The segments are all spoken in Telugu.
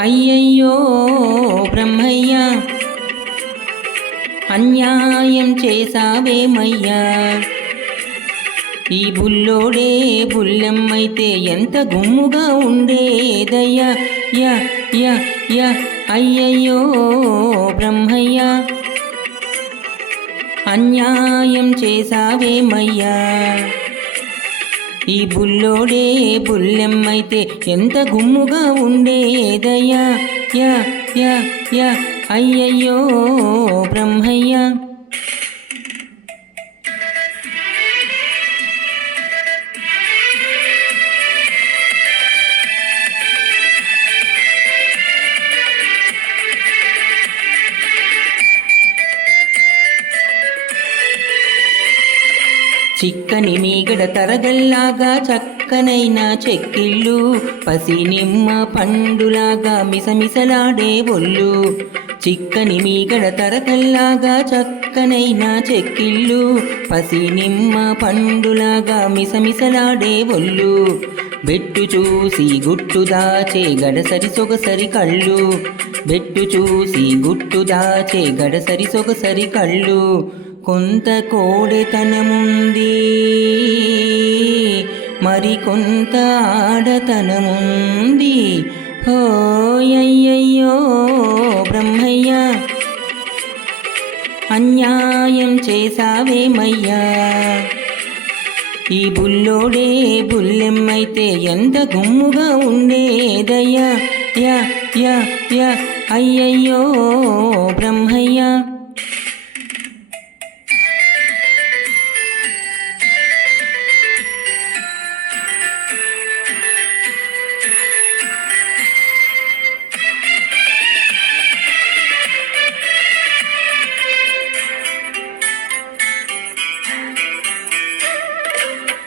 అయ్యయ్యో బ్రహ్మయ్య, అన్యాయం చేసావేమయ్యా. ఈ బుల్లోడే బుల్లెమ్మైతే ఎంత గుమ్ముగా ఉండేదయ్యా. యా యా యా అయ్యయ్యో బ్రహ్మయ్య, అన్యాయం చేసావేమయ్యా. ఈ బుల్లోడే బుల్లెమ్మైతే ఎంత గుమ్ముగా ఉండేదయ్యా. యా యా యా అయ్యయ్యో బ్రహ్మయ్య. చిక్కని మీగడ తరగల్లాగా చక్కనైన చెక్కిళ్ళు, పసి నిమ్మ పండులాగా మిసమిసలాడే ఒళ్ళు. చిక్కని మీగడ తరగల్లాగా చక్కనైన చెక్కిళ్ళు, పసి నిమ్మ పండులాగా మిసమిసలాడే ఒళ్ళు. బెట్టు చూసి గుట్టు దాచే గడసరి సొగసరి కళ్ళు, బెట్టు చూసి గుట్టు దాచే గడసరి సొగసరి కళ్ళు. కొంత కోడెతనముంది, మరి కొంత ఆడతనముంది. హోయయ్యయ్యో బ్రహ్మయ్య, అన్యాయం చేసావేమయ్యా. ఈ బుల్లోడే బుల్లెమ్మైతే ఎంత గుమ్ముగా ఉండేదయ్యా. యా యా యా అయ్యయ్యో బ్రహ్మయ్య.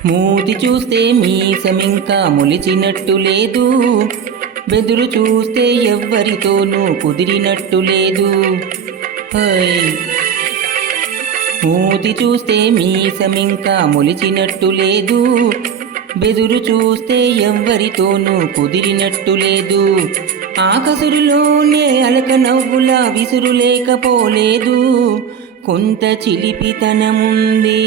మూతి చూస్తే మీసమింకా మొలిచినట్టు లేదు, బెదురు చూస్తే ఎవ్వరితోనూ కుదిరినట్టు లేదు. మూతి చూస్తే మీసమింకా మొలిచినట్టు లేదు, బెదురు చూస్తే ఎవ్వరితోనూ కుదిరినట్టు లేదు. ఆకసురులోనే అలక నవ్వులా విసురు లేకపోలేదు, కొంత చిలిపితనముంది,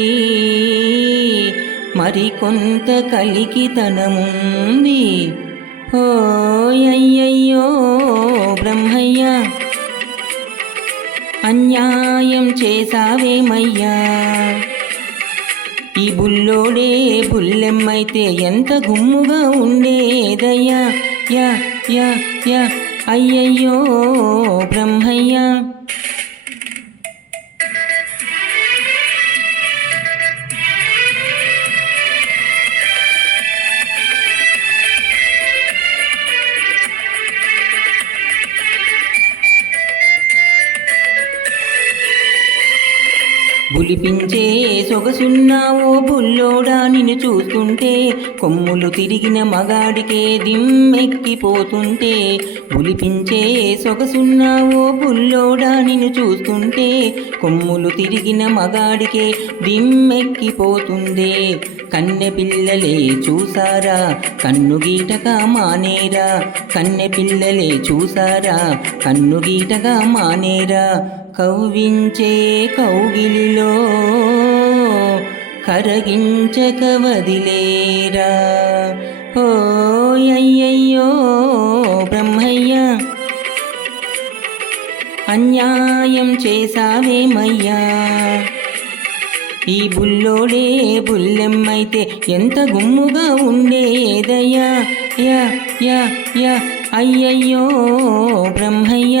మరి కొంత కలికితనముంది. హోయయ్యయ్యో బ్రహ్మయ్య, అన్యాయం చేసావేమయ్యా. ఈ బుల్లోడే బుల్లెమ్మైతే ఎంత గుమ్ముగా ఉండేదయ్యా. యా యా యా అయ్యయ్యో బ్రహ్మయ్య. బులిపించే సొగసున్నావో బుల్లోడా, నిన్ను చూస్తుంటే కొమ్ములు తిరిగిన మగాడికే దిమ్మెక్కిపోతుంటే. బులిపించే సొగసున్నావో బుల్లోడా, నిన్ను చూస్తుంటే కొమ్ములు తిరిగిన మగాడికే దిమ్మెక్కిపోతుందే. కన్నె పిల్లలే చూసారా కన్ను గీటగా మానేరా, కన్నె పిల్లలే చూసారా కన్ను గీటగా మానేరా. కవ్వించే కౌగిలిలో కరగించక వదిలేరా. హోయయ్యయ్యో బ్రహ్మయ్య, అన్యాయం చేసావేమయ్యా. ఈ బుల్లోడే బుల్లెమ్మైతే ఎంత గుమ్ముగా ఉండేదయ్యా. యా యా యా అయ్యయ్యో బ్రహ్మయ్య.